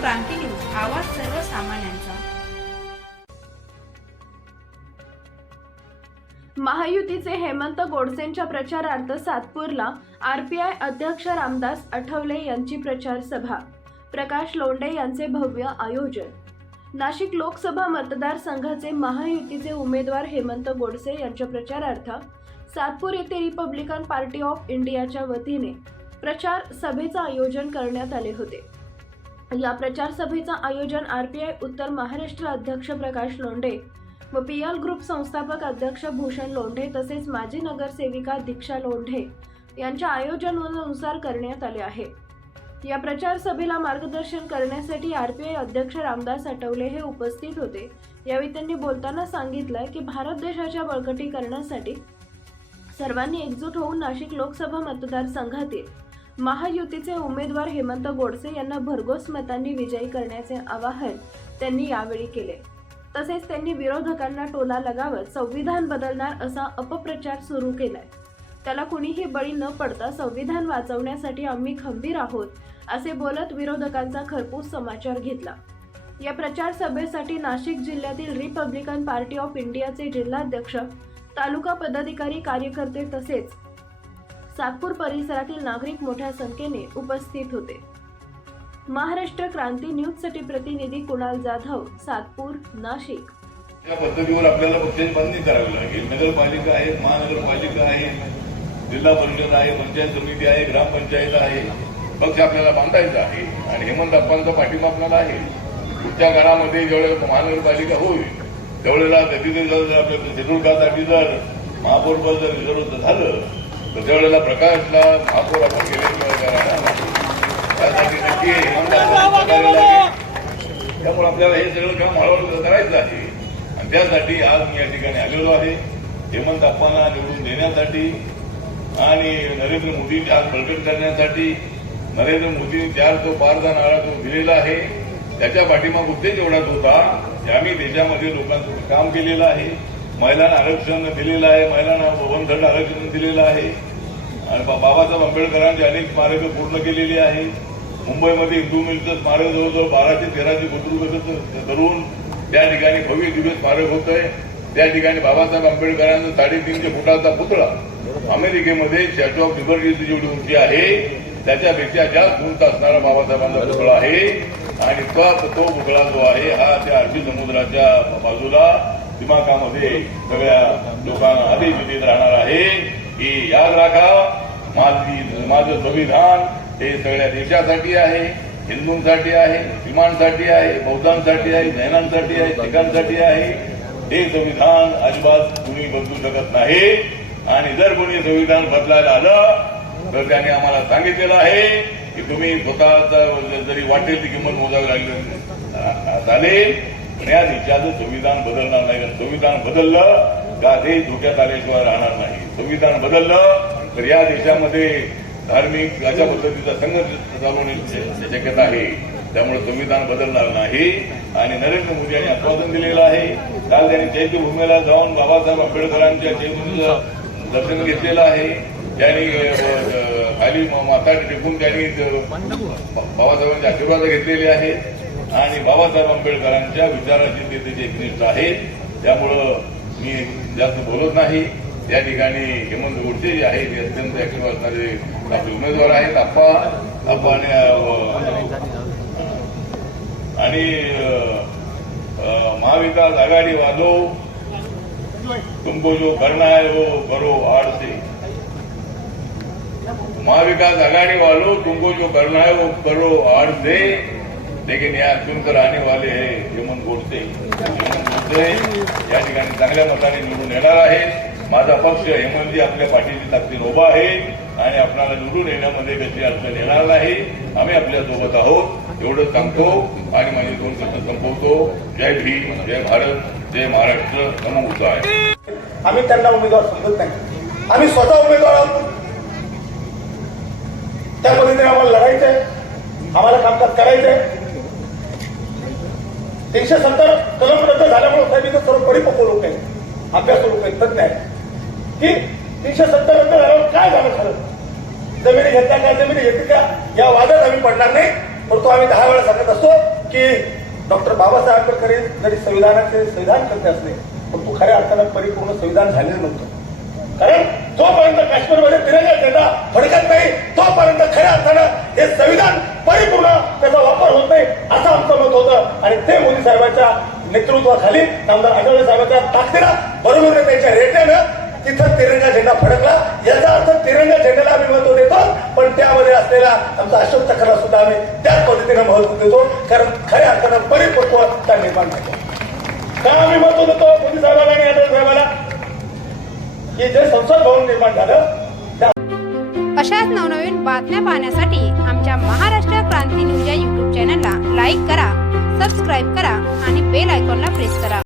क्रांती news आवाज सर्वसामान्यांचा. महायुतीचे हेमंत गोडसेंच्या प्रचारार्थ सातपूरला आरपीआय अध्यक्ष रामदास आठवले यांची प्रचार सभा. प्रकाश लोंढे यांचे भव्य आयोजन. नाशिक लोकसभा मतदारसंघाचे महायुतीचे उमेदवार हेमंत गोडसे यांच्या प्रचारार्थ सातपूर येथे रिपब्लिकन पार्टी ऑफ इंडियाच्या वतीने प्रचार सभेचं आयोजन करण्यात आले होते. या प्रचार सभेचं आयोजन आय उत्तर महाराष्ट्र अध्यक्ष प्रकाश लोंढे व पी एल ग्रुप संस्थापक अध्यक्ष भूषण लोंढे तसेच माजी नगरसेविका दीक्षा लोंढे यांच्या आयोजनानुसार करण्यात आले आहे. या प्रचार सभेला मार्गदर्शन करण्यासाठी आर पी आय अध्यक्ष रामदास आठवले हे उपस्थित होते. यावेळी त्यांनी बोलताना सांगितलं की भारत देशाच्या बळकटीकरणासाठी सर्वांनी एकजूट होऊन नाशिक लोकसभा मतदारसंघातील महायुतीचे उमेदवार हेमंत गोडसे यांना भरघोस मतांनी विजयी करण्याचे आवाहन त्यांनी यावेळी केले. तसेच त्यांनी विरोधकांना टोला लगावत संविधान बदलणार असा अपप्रचार सुरू केलाय. त्याला कुणीही बळी न पडता संविधान वाचवण्यासाठी आम्ही खंबीर आहोत असे बोलत विरोधकांचा खरपूस समाचार घेतला. या प्रचार सभेसाठी नाशिक जिल्ह्यातील रिपब्लिकन पार्टी ऑफ इंडियाचे जिल्हाध्यक्ष तालुका पदाधिकारी कार्यकर्ते तसेच सातपूर परिसरातील नागरिक मोठ्या संख्येने उपस्थित होते. महाराष्ट्र क्रांती न्यूजसाठी प्रतिनिधी कुणाल जाधव सातपूर नाशिक. त्या पद्धतीवर आपल्याला प्रत्येक बंदी करावी लागेल. नगरपालिका आहे महानगरपालिका आहे जिल्हा परिषद आहे पंचायत समिती आहे ग्रामपंचायत आहे. पक्ष आपल्याला बांधायचा आहे आणि हेमंत अप्पांचा पाठिंबा आपल्याला आहे. पुढच्या काळामध्ये ज्यावेळेला महानगरपालिका होईल त्यावेळेला कधीतरी जर आपल्या शेड्यूल जर महापौरपद जर रिझर्व झालं तर त्यावेळेला प्रकाशला महापौर आपण त्यासाठी नक्की त्यामुळे आपल्याला हे सगळं काम हळूहळू करायचं आहे. आणि त्यासाठी आज मी या ठिकाणी आलेलो आहे. हेमंत आप्पांना निवडून देण्यासाठी आणि नरेंद्र मोदींची आज बळकट करण्यासाठी नरेंद्र मोदींनी चार जो पारदा नाळा तो दिलेला आहे. त्याच्या पाठीमाग उद्देश एवढाच होता की आम्ही देशामध्ये लोकांचं काम केलेलं आहे. महिलांना आरक्षण दिलेलं आहे. महिलांना वंधड आरक्षण दिलेलं आहे. आणि बाबासाहेब आंबेडकरांची अनेक स्मारकं पूर्ण केलेली आहे. मुंबईमध्ये हिंदू मिलचं स्मारक जवळजवळ बाराशे तेराशे बुद्रुक धरून त्या ठिकाणी भव्य दिव्य स्मारक होत आहे त्या ठिकाणी बाबासाहेब आंबेडकरांचा साडेतीनशे फुटाचा पुतळा अमेरिकेमध्ये स्टॅच्यू ऑफ लिबर्टीची जेवढी उंची आहे त्याच्यापेक्षा जास्त उंच असणारा बाबासाहेबांचा पुतळा आहे. आणि तो पुतळा जो आहे हा त्या अरबी समुद्राच्या बाजूला दिमाखामध्ये सगळ्या लोकांना आधी विदित राहणार आहे की याद राखा माझी माझं संविधान हे सगळ्या देशासाठी आहे हिंदूंसाठी आहे मुस्लिमांसाठी आहे बौद्धांसाठी आहे जैनांसाठी आहे शिखांसाठी आहे. हे संविधान अजिबात कुणी बदलू शकत नाही. आणि जर कोणी संविधान बदलायला आलं तर त्याने आम्हाला सांगितलेलं आहे की तुम्ही स्वतःचा जरी वाटेल ती किंमत मोजावी लागली चालेल. पण या देशाचं संविधान बदलणार नाही. कारण संविधान बदललं का ते धोक्यात आल्याशिवाय राहणार नाही. संविधान बदललं तर या देशामध्ये धार्मिक अशा पद्धतीचा संघर्ष चालू शक्यता आहे. त्यामुळे संविधान बदलणार नाही. आणि नरेंद्र मोदी यांनी आश्वासन दिलेलं आहे. काल त्यांनी चैत्यभूमीला जाऊन बाबासाहेब आंबेडकरांच्या चैत्यभूमीचं दर्शन घेतलेलं आहे. त्यांनी खाली माता टेकून त्यांनी बाबासाहेबांचे आशीर्वाद घेतलेले आहेत. आणि बाबासाहेब आंबेडकरांच्या विचाराची ते त्याचे एकनिष्ठ आहेत त्यामुळं मी जास्त बोलत नाही. या ठिकाणी हेमंत गोडसे जे आहेत ते अत्यंत ऍक्टिव्ह असणारे आपले उमेदवार आहेत आप्पा आप्पा आणि महाविकास आघाडी वालो तुमको जो करना है वो करो आड़ से। महाविकास आघाड़ी वालों तुमको जो करना है वो करो आड़ से। लेकिन यहाँ चुनकर आने वाले हैं हेमंत गोडसे। हेमंत गोडसे या ठिकाणी चांगल्या मताने निवडून येणार आहेत। माझा पक्ष हेमंतजी म्हणजे आपल्या पाठीची ताकदीने उभा आहे आणि आपणाला निवडून येण्यामध्ये कशी अडचण येणार नाही. आम्ही आपल्यासोबत आहोत. एवढं सांगतो. आणि माझे दोन शब्द संपवतो. जय भीम जय भारत जय महाराष्ट्र. नमो आहे आम्ही त्यांना उमेदवार समजत नाही. आम्ही स्वतः उमेदवार आहोत. त्या पद्धतीने आम्हाला लढायचंय आम्हाला कामकाज करायचंय तीनशे सत्तर कलम रद्द झाल्यामुळे साहेब इथं सर्व परिपक्व लोक आहेत. अभ्यास लोक आहेत. तज्ञ आहेत. की तीनशे सत्तर रद्द झाल्यावर काय झालं खरं? जमिनी घेतल्या काय जमिनी घेतली का? या वादात आम्ही पडणार नाही. परंतु आम्ही दहा वेळा सांगत असतो की डॉक्टर बाबासाहेब आंबेडकर जरी संविधानाचे संविधान करते असले पण तो खऱ्या अर्थानं परिपूर्ण संविधान झालेलं नव्हतं. कारण जोपर्यंत काश्मीरमध्ये तिरंगा झेंडा फडकत नाही तोपर्यंत खऱ्या अर्थानं हे संविधान परिपूर्ण त्याचा वापर होत नाही असं आमचं मत होतं. आणि ते मोदी साहेबांच्या नेतृत्वाखाली आमदार आठवले साहेबांच्या ताकदीनं बरोबर त्यांच्या रेट्यानं तिथं तिरंगा झेंडा फडकला. याचा अर्थ तिरंगा झेंड्याला आम्ही महत्त्व देतो पण त्यामध्ये असलेला आमचा अशोक चक्राला सुद्धा आम्ही त्याच पद्धतीनं महत्त्व देतो कारण खऱ्या अर्थानं परिपक्वता निर्माण होतो का आम्ही महत्त्व देतो? मोदी साहेबांना आणि आठवले साहेबांना की जे संसद भवन निर्माण झालं अशाच नवनवीन बातम्या पाहण्यासाठी आमच्या महाराष्ट्र क्रांती न्यूज या यूट्यूब चॅनलला लाईक करा सबस्क्राईब करा आणि बेल आयकॉनला प्रेस करा.